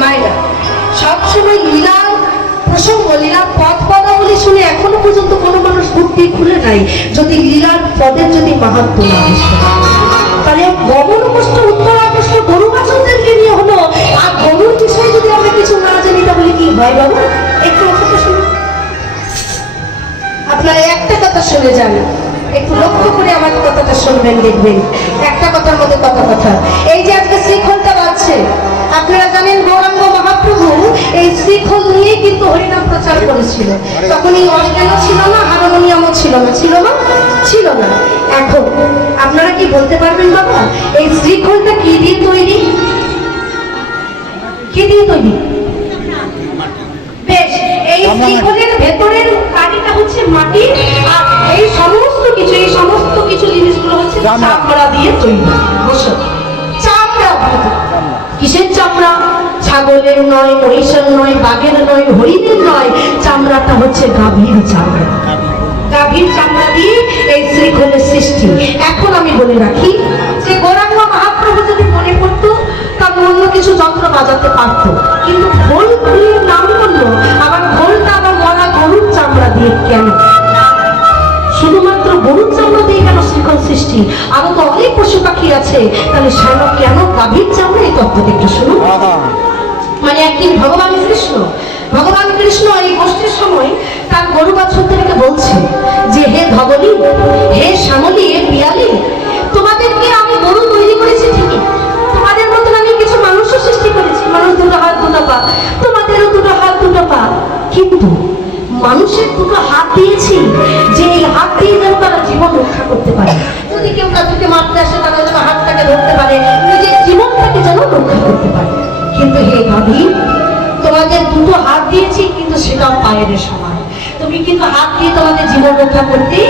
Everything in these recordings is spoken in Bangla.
মায়েরা সবসময় লীলার প্রসঙ্গ, লীলার পদ পদাবলী শুনে এখনো পর্যন্ত কোনো মানুষ বুদ্ধি খুলে নাই যদি লীলার পদের যদি মাহাত্ম না আসে। তাহলে গমন কষ্ট উত্তর আকষ্ট গরু বাছনদেরকে নিয়ে হলো, আর গরুর বিষয়ে যদি আমরা কিছু না জানি তাহলে কি হয় বাবু? একটু কথা শুনুন, আপনারা একটা কথা শুনে যান, একটু লক্ষ্য করে আমার কথাটা শুনবেন, দেখবেন একটা কথার মধ্যে কথা। এই যে আজকে শ্রীখলটা বাজছে, আপনারা জানেন গৌরাঙ্গ মহাপ্রভু এই শ্রীখল নিয়ে কিন্তু হরিনাম প্রচার করেছিল। তখন এই অর্গানও ছিল না, হারমোনিয়ামও ছিল না, ছিল না। এখন আপনারা কি বলতে পারবেন বাবা এই শ্রীখলটা কি দিয়ে তৈরি? বেশ, এই শ্রীখলের ভেতরের কাঠিটা হচ্ছে মাটি, আর এই সমস্ত কিছু জিনিসগুলো হচ্ছে চামড়া দিয়ে তৈরি। বসো, চামড়া। কিসের চামড়া? ছাগলের নয়, মহিষের নয়, বাঘের নয়, হরিণের নয়, চামড়াটা হচ্ছে গাভীর চামড়া। গাভীর চামড়া দিয়ে এই শ্রীখলের সৃষ্টি। এখন আমি বলে রাখি যে গৌরাঙ্গ মহাপ্রভু যদি মনে করতো তার অন্য কিছু যন্ত্র বাজাতে পারতো, কিন্তু খোল খুলিয়ে নাম করলো, আবার খোলটা আবার মরা গরুর চামড়া দিয়ে কেন? শুধুমাত্র গরুর চামড়া দিয়ে কেন শ্রীখল সৃষ্টি? আরো তো অনেক পশু পাখি আছে, তাহলে কেন গাভীর চামড়া? এই তত্ত্বটা একটু শুনুন। মানে একদিন ভগবান কৃষ্ণ এই গোষ্ঠীর সময় তার গরু বাছুরদেরকে বলছে যে হে ধবলি, হে শ্যামলি, হে পিয়ালি, তোমাদেরকে আমি গরু তৈরি করেছি ঠিকই, তোমাদের মতন আমি কিছু মানুষও সৃষ্টি করেছি, মানুষ দুটো হাত দুটো পা, তোমাদেরও দুটো হাত দুটো পা, কিন্তু মানুষের দুটো হাত দিয়েছি যে এই হাত দিয়ে যেন তারা জীবন রক্ষা করতে পারে। যদি কেউ কাউকে মারতে আসে তারা যেন হাতটাকে ধরতে পারে, নিজের জীবনটাকে যেন রক্ষা করতে পারে। কিন্তু হে গাভী, তোমাদের দুটো হাত দিয়েছি কিন্তু সেটাও পায়ের সমান, তুমি কিন্তু হাত দিয়ে তোমাদের জীবন রক্ষা করতে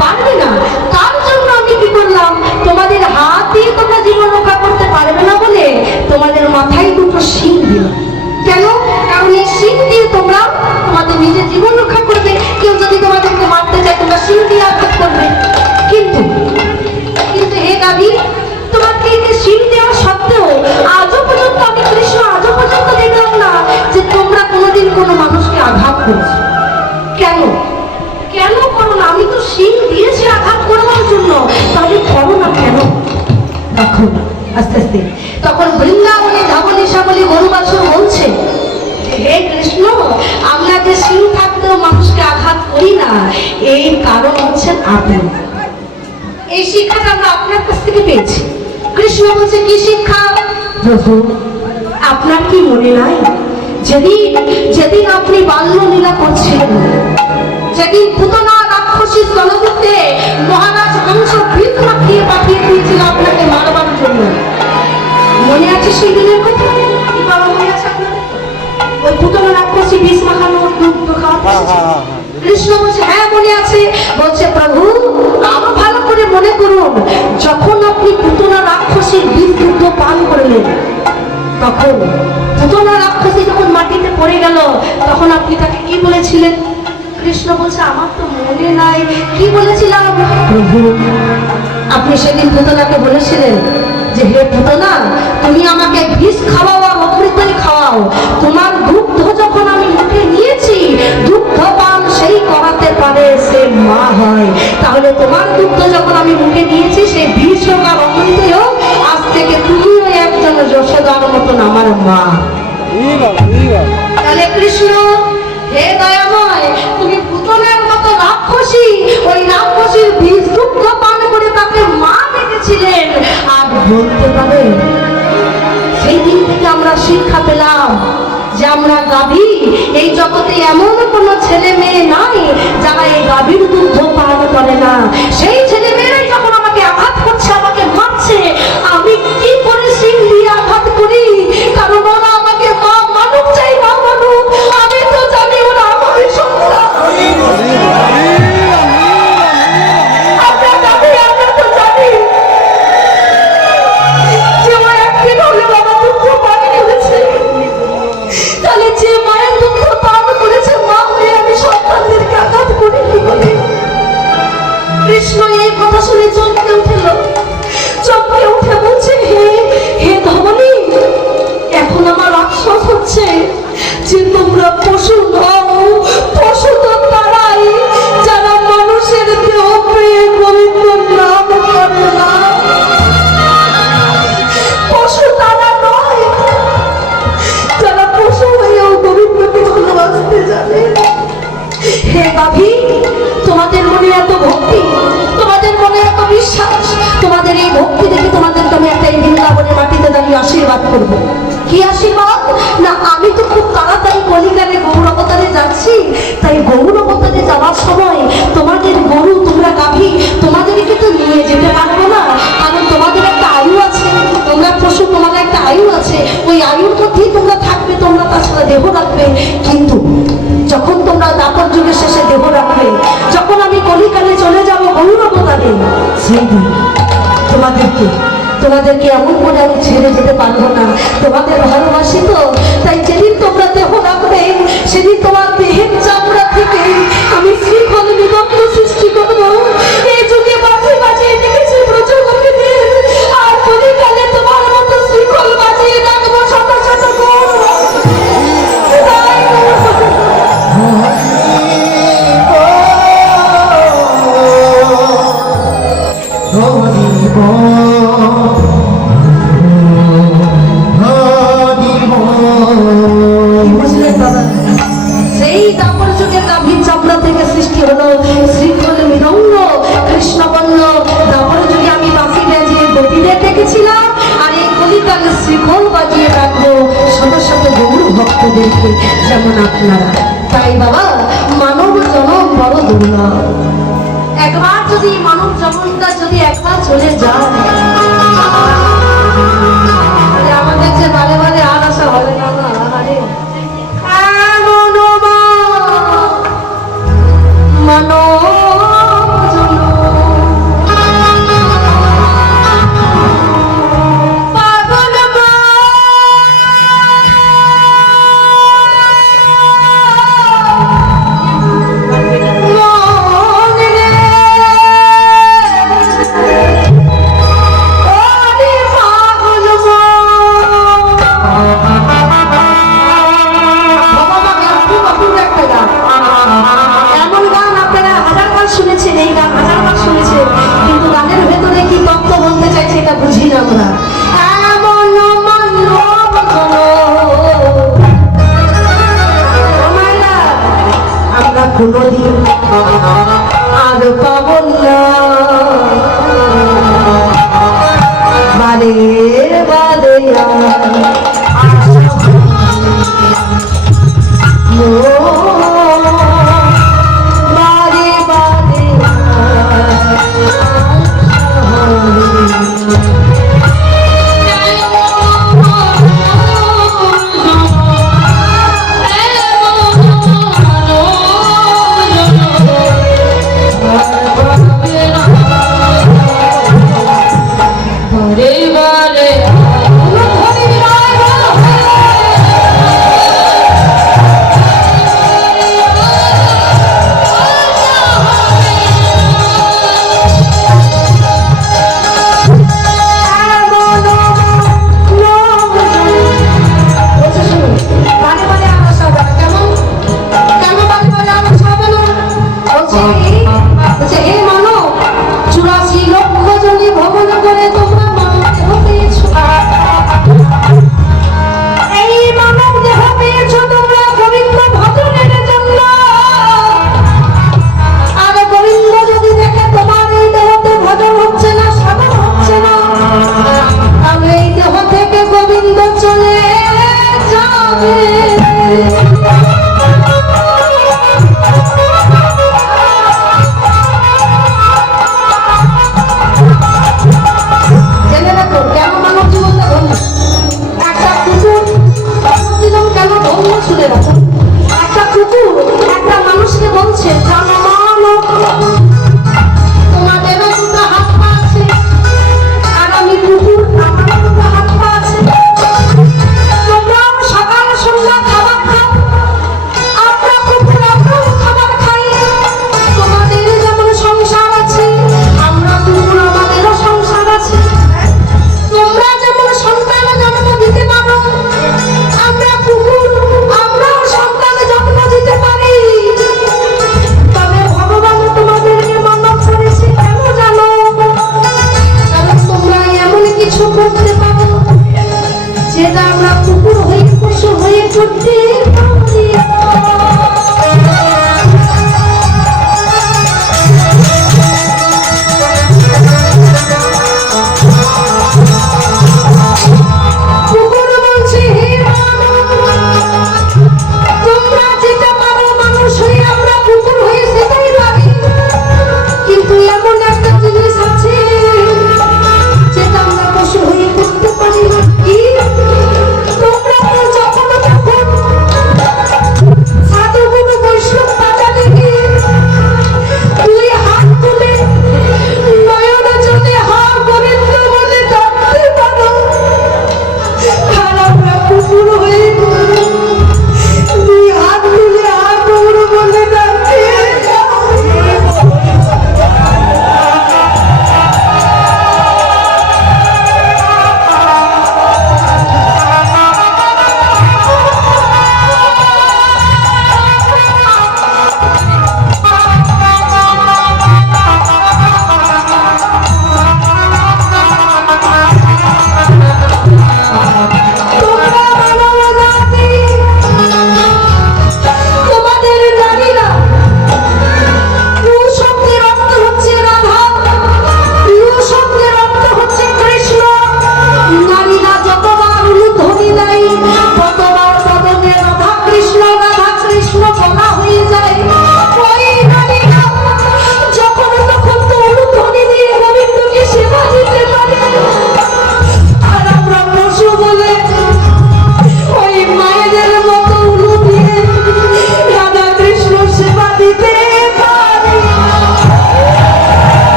পারবে না। তার জন্য আমি কি করলাম, তোমাদের হাত দিয়ে তোমরা জীবন রক্ষা করতে পারবে না বলে তোমাদের মাথায় দুটো শিং দিলাম। কেন? কারণ এই শিং দিয়ে তোমরা তোমাদের নিজের জীবন রক্ষা করবে। কেউ যদি তোমাদেরকে মারতে চায় তোমরা শিং দিয়ে আঘাত করবে। কিন্তু হে গাভী, তোমাকে এই শিং দেওয়া সত্ত্বেও আজও পর্যন্ত আমি কৃষ্ণ দেখলাম না যে তোমরা কোনোদিন কোনো মানুষকে আঘাত করেছো। কেন করো না? আমি তো শিং দিয়েছি আঘাত করবার জন্য, তাহলে করো না কেন? দেখো না আস্তে আস্তে তখন বৃন্দাবনে ধাবলি সাবলি গরু বাছুর বলছে, হে কৃষ্ণ, আমরা যে শিং থাকতেও মানুষকে আঘাত করি না, এই কারণ হচ্ছেন আপনি। এই শিক্ষাটা আমরা আপনার কাছ থেকে পেয়েছি। কৃষ্ণ বলছে কি শিক্ষা? প্রভু, আপনার কি মনে নাই যেদিন আপনি বাল্য লীলা করছিলেন, যেদিন পুতনা রাক্ষসী জলদূতে মহারাজ হংস বৃদ্ধ দিয়ে পাঠিয়ে দিয়েছিল আপনাকে মারবার জন্য, মনে আছে সেই দিনের কথা? কি বাবা মনে আছে আপনার? ওই পুতনা রাক্ষসী বিষ মাখানো দুধ খাওয়া। কৃষ্ণ বলছে হ্যাঁ মনে আছে। বলছে প্রভু, আরো ভালো করে মনে করুন, যখন আপনি পুতনা রাক্ষসীর বিষ দুধ পান করলেন, তখন পুতনা রাক্ষসী যখন মাটিতে পড়ে গেল, তখন আপনি তাকে কি বলেছিলেন? কৃষ্ণ বলছে আমার তো মনে নাই কি বলেছিলাম। প্রভু, আপনি সেদিন পুতনাকে বলেছিলেন যে হে পুতনা, তুমি আমাকে বিষ খাওয়াও আর অমৃতই খাওয়াও, তোমার দুগ্ধ যখন আমি মুখে নিয়েছি, দুগ্ধ পান সেই করাতে পারে সে মা হয়, তাহলে তোমার দুগ্ধ যখন আমি মুখে নিয়েছি, সে বিষ হোক আর অমৃতই হোক, আজ থেকে তুমিও একজন যশোদার মতন আমার মা। তাহলে কৃষ্ণ, হে দয়াময়, তুমি পুতনার মতো রাক্ষসী, ওই রাক্ষসীর বীজ দুগ্ধ পান করে তাকে মা ডেকেছিলেন। আর বলতে পারে সেই দিন থেকে আমরা শিক্ষা পেলাম যে আমরা গাভী, এই জগতে এমন কোনো ছেলে মেয়ে নাই যারা এই গাভীর দুগ্ধ পান করে না। সেই ছেলে মেয়েরাই যখন আমাকে আঘাত করছে, আমাকে মারছে, আমি কি করে শিং দিয়ে আঘাত করি? কারণ ওরা আমাকে মা মানুষ চাই, মা মানুষ। আমি তো জানি ওরা আমাকে সন্তান। আমরা তো জানি যে ও একদিন হলে বাবা দুগ্ধ পান করেছে, তাহলে যে মায়ের দুগ্ধ পান করেছে, মা হয়ে আমি সন্তানদেরকে আঘাত করি কি করে? কৃষ্ণ শুনে চমকে উঠল, চমকে উঠে বলছে, হে হে ধমনী, এখন আমার আফসোস হচ্ছে যে তোমরা পশু নও। পশু তো তারাই যারা মানুষের দেহ পেয়ে গোবিন্দর নাম করে না। পশু তারা নয় যারা পশু হয়েও গোবিন্দকে ভালোবাসতে জানে। হে গাভী, তোমাদের মনে এত ভক্তি, তোমাদের মনে এত বিশ্বাস, তোমাদের এই ভক্তি দেখে তোমাদেরকে আমি একটা এই বৃন্দাবনের মাটিতে দাঁড়িয়ে আশীর্বাদ করবো। কি আশীর্বাদ? না, আমি তো খুব তাড়াতাড়ি কলিকালে গৌর অবতারে যাচ্ছি, তাই গৌর অবতারে যাওয়ার সময় তোমাদের গরু, তোমরা গাভী, তোমাদেরকে তো নিয়ে যেতে পারবো না, কারণ তোমাদের একটা আয়ু আছে, তোমরা পশু, তোমাদের একটা আয়ু আছে, ওই আয়ুর মধ্যেই তোমরা থাকবে, তোমরা তাছাড়া দেহ রাখবে। কিন্তু যখন তোমরা দাপর যুগের শেষে দেহ রাখবে, যখন আমি কলিকালে চলে যাবো গৌর অবতারে, সেই দিন তোমাদেরকে এমন করে আমি ছেড়ে যেতে পারবো না। তোমাদের ভালোবাসি তো, তাই যেদিন তোমরা দেহ রাখবে সেদিন তোমার দেহের চামড়া থেকে আমি শ্রীফল নিবন্ধ সৃষ্টি করবো। এই যুগে বাজে বাজিয়ে দেখেছি ব্রজগোপীদের, আর কলিকালে তোমার মতো শ্রীফল বাজিয়ে রাখবো শত শত গৌর। সেই দাপর যুগের গাভীর চামড়া থেকে সৃষ্টি হলো শ্রীফল মৃদঙ্গ কৃষ্ণবর্ণ। দাপর যুগে আমি বাঁশি বাজিয়ে গোপীদের দেখেছিলাম, আর এই কলিকালে শ্রীফল বাজিয়ে রাখবো শত শত গৌর ভক্তদেরকে, যেমন আপনারা। তাই বাবা, মানব জনম বড় দুর্লভ। একবার যদি মানব জন্মটা যদি একবার চলে যায়, আমাদের যে বারে বারে আর আসা হবে না। আরে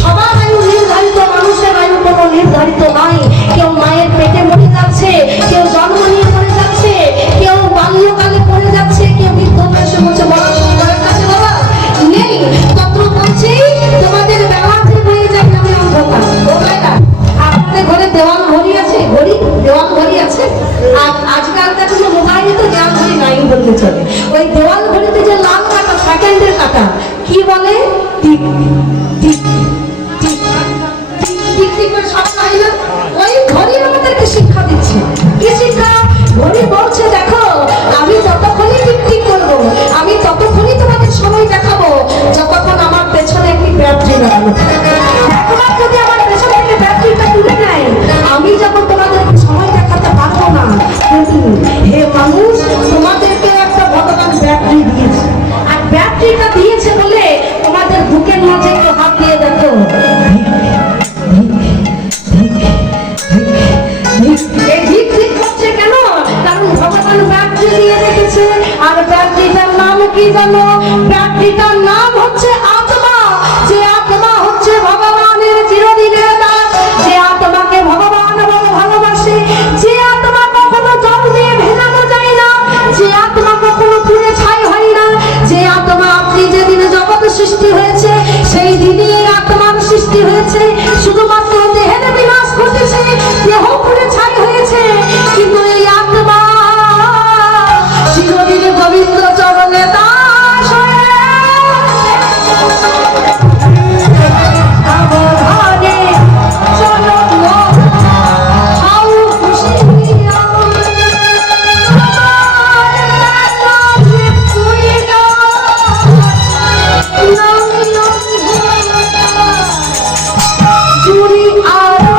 সবার আয়ু নির্ধারিত, মানুষের আয়ু কোনো নির্ধারিত নয়। কেউ মায়ের পেটে মরে যাচ্ছে, কেউ জন্ম নিয়ে মরে যাচ্ছে, কেউ বাল্যকালে পড়ে যাচ্ছে, কেউ বৃদ্ধ বয়সে বলছে বড় কাছে বাবা নেই। তত্র বলছি তোমাদের বেলা যে হয়ে যায় না অন্ধকার। ও ভাইরা, আপনাদের ঘরে দেওয়াল ঘড়ি আছে? ঘড়ি দেওয়াল ঘড়ি আছে? আর আজকালকার কোনো মোবাইলে তো দেওয়াল ঘড়ি নাই বলতে চলে। ওই দেওয়াল ঘড়িতে যে লাল কাটা, সেকেন্ডের কাটা, কি বলে? Tick tick tick tick tick করে শব্দ হয় না? ওই ঘড়ি আমাদেরকে শিক্ষা দিচ্ছে। কি শিক্ষা? ঘড়ি বলছে দেখো, আমি ততক্ষণই টিক টিক করবো, আমি ততক্ষণই তোমাদের সময় দেখাবো যতক্ষণ আমার পেছনে একটি ব্যাটারি লাগানো থাকে। একবার যদি আমার পেছনে একটি ব্যাটারিটা তুলে নেয়, আমি যখন তোমাদেরকে সময় দেখাতে পারবো না। কিন্তু হে মানুষ, তোমাদেরকে একটা ভগবান ব্যাটারি দিয়েছে, আর ব্যাটারিটা দিয়েছে বলে তোমাদের বুকের মাঝে একটু হাত দিয়ে দেখো। এই ধিক ধিক করছে কেন? কারণ ভগবান ব্যাটারি দিয়ে রেখেছে। আর ব্যাটারিটার নাম কি জানো? ব্যাটারিটার নাম হচ্ছে আত্মা। যে আত্মা হচ্ছে ভগবানের চিরদিনের দাস, যে আত্মাকে ভগবান বড় ভালোবাসে, যে আত্মা কখনো জল দিয়ে ভেজানো যায় না, যে আত্মা কখনো পুড়ে ছাই হয় না, যে আত্মা আপনি যেদিনে জগৎ সৃষ্টি হয়েছে সেই দিনই আত্মার সৃষ্টি হয়েছে। শুধুমাত্র দেহের বিনাশ ঘটেছে, দেহ পুড়ে ছাই হয়েছে, কিন্তু এই আত্মা চিরদিন গোবিন্দ চরণে দাস হয়ে আবহারে চরণ হাউ খুশি হইয়া জুড়ি আরো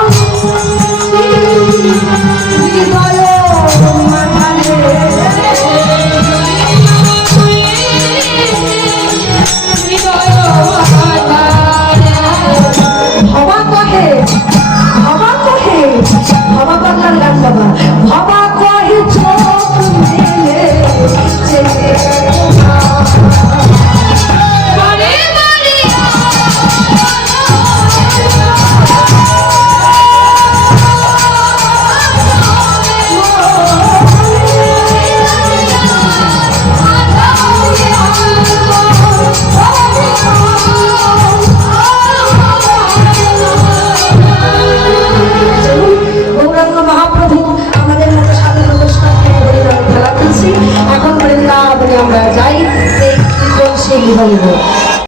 হৃদয় মাথারে ভবা কহে, ভবা কহে, ভবা বাংলার গান বাবা। ভবা কহে চোখ মেলে চেয়ে বারে বারে গৌরাঙ্গ মহাপ্রভু আমাদের মতো সাধারণ অনুষ্ঠানকে হরিনামে খেলা করছি। এখন বৃন্দাবনে আমরা যাই, সেই জীবন সেই বিভঙ্গ।